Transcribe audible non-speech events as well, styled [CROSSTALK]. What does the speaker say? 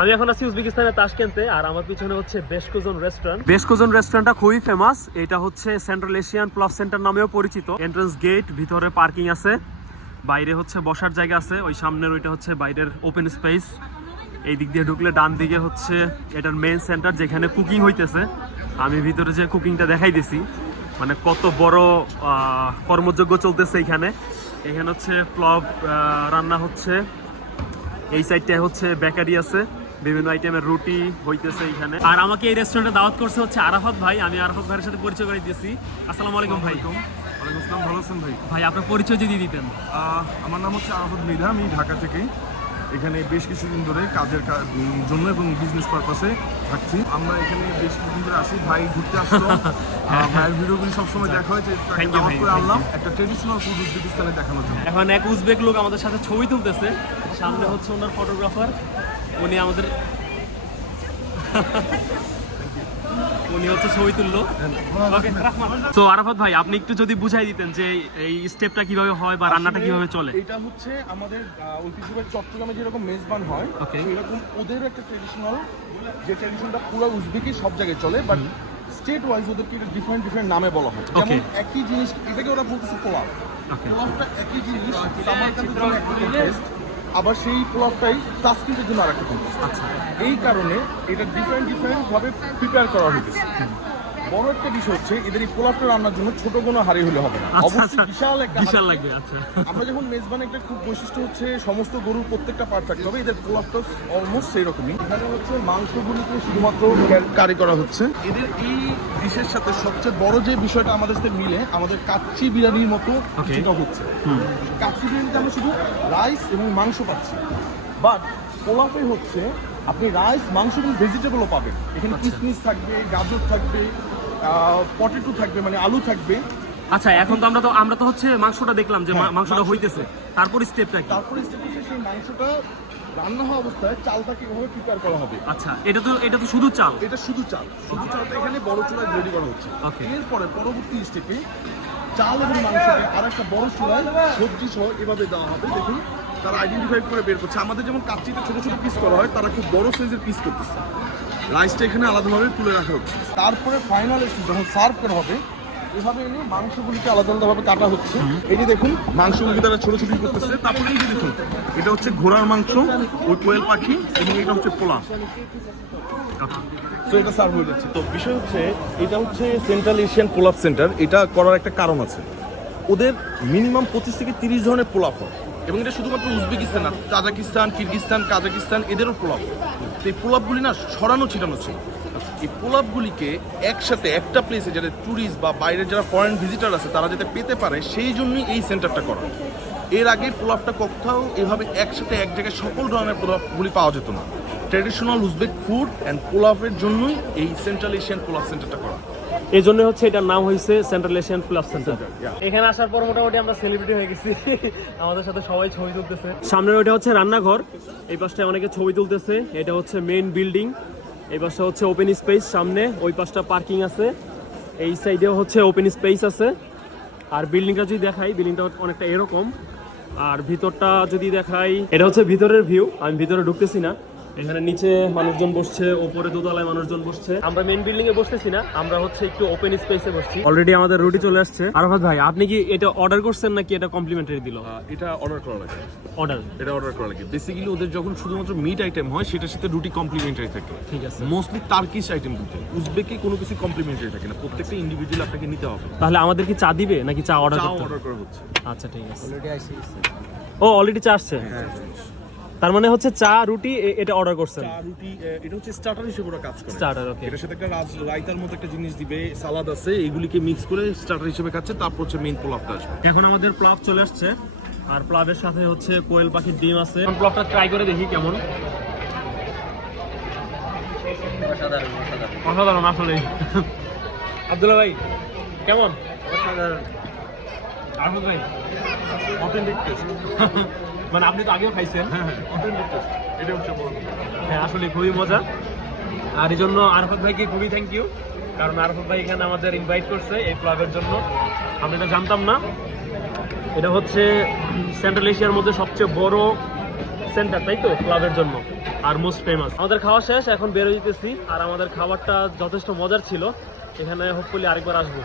আমি এখন আছি উজবেকিস্তানের তাশকেন্তে আর আমার পিছনে হচ্ছে বেশকোজন রেস্টুরেন্ট বেশকোজন রেস্টুরেন্টটা খুবই ফেমাস এটা হচ্ছে সেন্ট্রাল এশিয়ান প্লাস সেন্টার নামেও পরিচিত। এন্ট্রান্স গেট ভিতরে পার্কিং আছে। বাইরে হচ্ছে বসার জায়গা আছে। ওই সামনের ওইটা হচ্ছে বাইরের ওপেন স্পেস এই দিক দিয়ে ঢুকলে ডান দিকে হচ্ছে এটার মেইন সেন্টার যেখানে কুকিং হইতেছে। আমি ভিতরে যে কুকিংটা দেখাই দিছি মানে কত বড় আহ, কর্মযজ্ঞ চলতেছে এখানে। এখানে হচ্ছে প্লব রান্না হচ্ছে। এই সাইডটায় হচ্ছে বেকারি আছে। বিভিন্ন আইটেমের রুটি হইতেছে এখানে। আর আমাকে এই রেস্টুরেন্টে দাওয়াত করছে হচ্ছে আরাফাত ভাই আমি আরাফাত ভাইয়ের সাথে পরিচয় করে দিয়েছি। আসসালামু আলাইকুম ভাই। ওয়ালাইকুম আসসালাম। ভালো আছেন ভাই? ভাই আপনার পরিচয় যদি দিতেন। আমার নাম হচ্ছে আরাফত মৃধা আমি ঢাকা থেকে এখানে বেশ কিছুদিন ধরে কাজের জন্য এবং বিজনেস পারপাসে থাকছি। আমরা এখানে বেশ কিছুদিন ধরে আসি ভাই ঘুরতে [LAUGHS] আহ, ভাইয়ের ভিডিওগুলি সবসময় দেখা হয় যে দাওয়াত করে আনলাম। একটা ট্রেডিশনাল ফুড উজবেকিস্তানে দেখানোর জন্য। এখন এক উজবেক লোক আমাদের সাথে ছবি তুলতেছে। সামনে হচ্ছে ওনার ফটোগ্রাফার উনি আমাদের উনি হচ্ছে ছবি তুললো। তো আরাফাত ভাই আপনি একটু যদি বুঝাই দিতেন যে এই স্টেপটা কীভাবে হয় বা রান্নাটা কীভাবে চলে। এটা হচ্ছে আমাদের ঐতিহ্যবাহী চট্টগ্রামে যেরকম মেজবান হয়. এরকম ওদের একটা ট্রেডিশনাল যে ট্রেডিশনটা পুরো উজবেকি সব জায়গায় চলে বাট স্টেট ওয়াইজ ওদেরকে এটা ডিফারেন্ট ডিফারেন্ট নামে বলা হয়। যেমন একই জিনিস এটাকে ওরা বলতেছে Okay. পোলাওটা একই জিনিস একটা আবার সেই প্লটটাই তাস্কিনের জন্য আরেকটা কম্পোস্ট আচ্ছা। এই কারণে এটা ডিফারেন্ট ডিফারেন্ট ভাবে প্রিপেয়ার করা হয়েছে। বড় একটা বিষয় হচ্ছে এদের এই পোলাওটা রান্নার জন্য ছোট কোনো হাড়ি হলে হবে না। আচ্ছা অবশ্যই আচ্ছা বিশাল একটা বিশাল লাগবে আচ্ছা। আমরা যখন মেজবান একটা খুব বৈশিষ্ট্য হচ্ছে সমস্ত গরুর প্রত্যেকটা পার্ট থাকতে হবে এদের পোলাপটা অলমোস্ট সেই রকমই এখানে হচ্ছে মাংসগুলিকে শুধুমাত্র কারি করা হচ্ছে। এদের এই ডিশের সাথে সবচেয়ে বড় যে বিষয়টা আমাদের সাথে মিলে আমাদের কাচ্চি বিরিয়ানির মতো. যেটা হচ্ছে। কাচ্চি বিরিয়ানিতে আমরা শুধু রাইস এবং মাংস পাচ্ছি। বাট পোলাপে হচ্ছে আপনি রাইস মাংস এবং ভেজিটেবলও পাবেন। এখানে কিসমিস থাকবে গাজর থাকবে পটেটো থাকবে মানে আলু থাকবে। আচ্ছা এখন তো আমরা তো আমরা তো হচ্ছে মাংসটা দেখলাম যে মা- মাংসটা হইতেছে। তারপর স্টেপটা কি? তারপরে হচ্ছে সেই মাংসটা রান্না হওয়া অবস্থায় চালটাকে এভাবে প্রিপেয়ার করা হবে? আচ্ছা এটা তো এটা তো শুধু চাল? এটা শুধু চাল। শুধু চালটা এখানে বড় চুলায় রেডি করা হচ্ছে. এরপরে পরবর্তী স্টেপে চাল এবং মাংসকে আর একটা বড় চুলায় সবজি সহ এভাবে দেওয়া হবে। দেখুন তারা আইডেন্টিফাই করে বের করছে। আমাদের যেমন কাচ্চিতে ছোট ছোট পিস করা হয় তারা খুব বড় সাইজের পিস করতেছে। রাইসটা এখানে আলাদাভাবে তুলে রাখা হচ্ছে। তারপরে ফাইনাল যখন সার্ভ করা হবে এভাবে এনে মাংসগুলিকে আলাদা আলাদাভাবে কাটা হচ্ছে। এই যে দেখুন মাংসগুলি তারা ছোট ছোট করতেছে। তারপরে এই যে দেখুন এটা হচ্ছে ঘোড়ার মাংস ওই কোয়েল পাখি এবং এটা হচ্ছে পোলা। তো এটা সার্ভ হয়ে যাচ্ছে। তো বিষয় হচ্ছে এটা হচ্ছে সেন্ট্রাল এশিয়ান পোলাপ সেন্টার এটা করার একটা কারণ আছে। ওদের মিনিমাম পঁচিশ থেকে তিরিশ ধরনের পোলাপ হয়। এবং এটা শুধুমাত্র উজবেকিস্তান না তাজাকিস্তান কিরগিস্তান কাজাকিস্তান এদেরও পোলাপ। তো এই পোলাপগুলি না ছড়ানো ছিটানো ছিল। এই পোলাপগুলিকে একসাথে একটা প্লেসে যাতে ট্যুরিস্ট বা বাইরের যারা ফরেন ভিজিটার আছে তারা যাতে পেতে পারে সেই জন্যই এই সেন্টারটা করা। এর আগে পোলাপটা কোথাও এভাবে একসাথে এক জায়গায় সকল ধরনের পোলাপগুলি পাওয়া যেত না। ট্র্যাডিশনাল উজবেক ফুড অ্যান্ড পোলাপের জন্যই এই সেন্ট্রাল এশিয়ান পোলাপ সেন্টারটা করা। এই জন্য হচ্ছে এটার নাম হয়েছে সেন্ট্রাল এশিয়ান প্লাস সেন্টার এখানে আসার পর মোটামুটি আমরা সেলিব্রিটি হয়ে গেছি। আমাদের সাথে সবাই ছবি তুলতেছে। সামনের ওইটা হচ্ছে রান্নাঘর। এই পাশটায় অনেকে ছবি তুলতেছে। এটা হচ্ছে মেইন বিল্ডিং এই পাশে হচ্ছে ওপেন স্পেস সামনে ওই পাশটা পার্কিং আছে। এই সাইডে হচ্ছে ওপেন স্পেস আছে। আর বিল্ডিংটা যদি দেখাই বিল্ডিংটা অনেকটা এরকম। আর ভিতরটা যদি দেখাই, এটা হচ্ছে ভিতরের ভিউ আমি ভিতরে ঢুকতেছি না। এখানে নিচে মানুষজন বসছে ওপরে দোতলায় মানুষজন বসছে। আমরা মেন বিল্ডিং এ বসতেছি না আমরা হচ্ছে একটু ওপেন স্পেসে বসছি। অলরেডি আমাদের রুটি চলে আসছে। আরাফাত ভাই আপনি কি এটা অর্ডার করছেন নাকি এটা কমপ্লিমেন্টারি দিল? এটা অর্ডার করা লাগে। অর্ডার এটা অর্ডার করা লাগে। বেসিক্যালি ওদের যখন শুধুমাত্র মিট আইটেম হয় সেটার সাথে রুটি কমপ্লিমেন্টারি থাকে। ঠিক আছে। মোস্টলি টার্কিশ আইটেম দুটো উজবেকে কোনো কিছু কমপ্লিমেন্টারি থাকে না। প্রত্যেকটা ইন্ডিভিজুয়াল আপনাকে নিতে হবে। তাহলে আমাদের কি চা দিবে নাকি চা অর্ডার করতে অর্ডার করা হচ্ছে। আচ্ছা ঠিক আছে। ও অলরেডি চা আসছে। তার মানে হচ্ছে চা রুটি এটা অর্ডার করছেন। চা রুটি এটা হচ্ছে স্টার্টার হিসেবে ওরা কাজ করে। স্টার্টার ওকে এটার সাথে একটা রাজ- রায়তার মতো একটা জিনিস দিবে সালাদ আছে এগুলিকে মিক্স করে স্টার্টার হিসেবে খাচ্ছে তারপর হচ্ছে মেইন পোলাপটা আসবে। এখন আমাদের প্লাব চলে আসছে আর প্লাবের সাথে হচ্ছে কোয়েল পাখির ডিম আছে। এখন প্লাবটা ট্রাই করে দেখি কেমন। অসাধারণ আসলে আব্দুল্লাহ ভাই কেমন? আহমদ ভাই অথেন্টিক টেস্ট [LAUGHS] মানে আপনি তো আগেও খাইছেন। অথেন্টিক টেস্ট এটা হচ্ছে হ্যাঁ আসলে খুবই মজা। আর এই জন্য আরফাত ভাইকে খুবই থ্যাংক ইউ কারণ আরফাত ভাই এখানে আমাদের ইনভাইট করছে এই ক্লাবের জন্য। আমরা এটা জানতাম না। এটা হচ্ছে সেন্ট্রাল এশিয়ার মধ্যে সবচেয়ে বড় সেন্টার তাই তো? ক্লাবের জন্য। আর মোস্ট ফেমাস আমাদের খাওয়া শেষ এখন বেরো যেতেছি। আর আমাদের খাবারটা যথেষ্ট মজার ছিল। এখানে হোপফুলি আরেকবার আসব।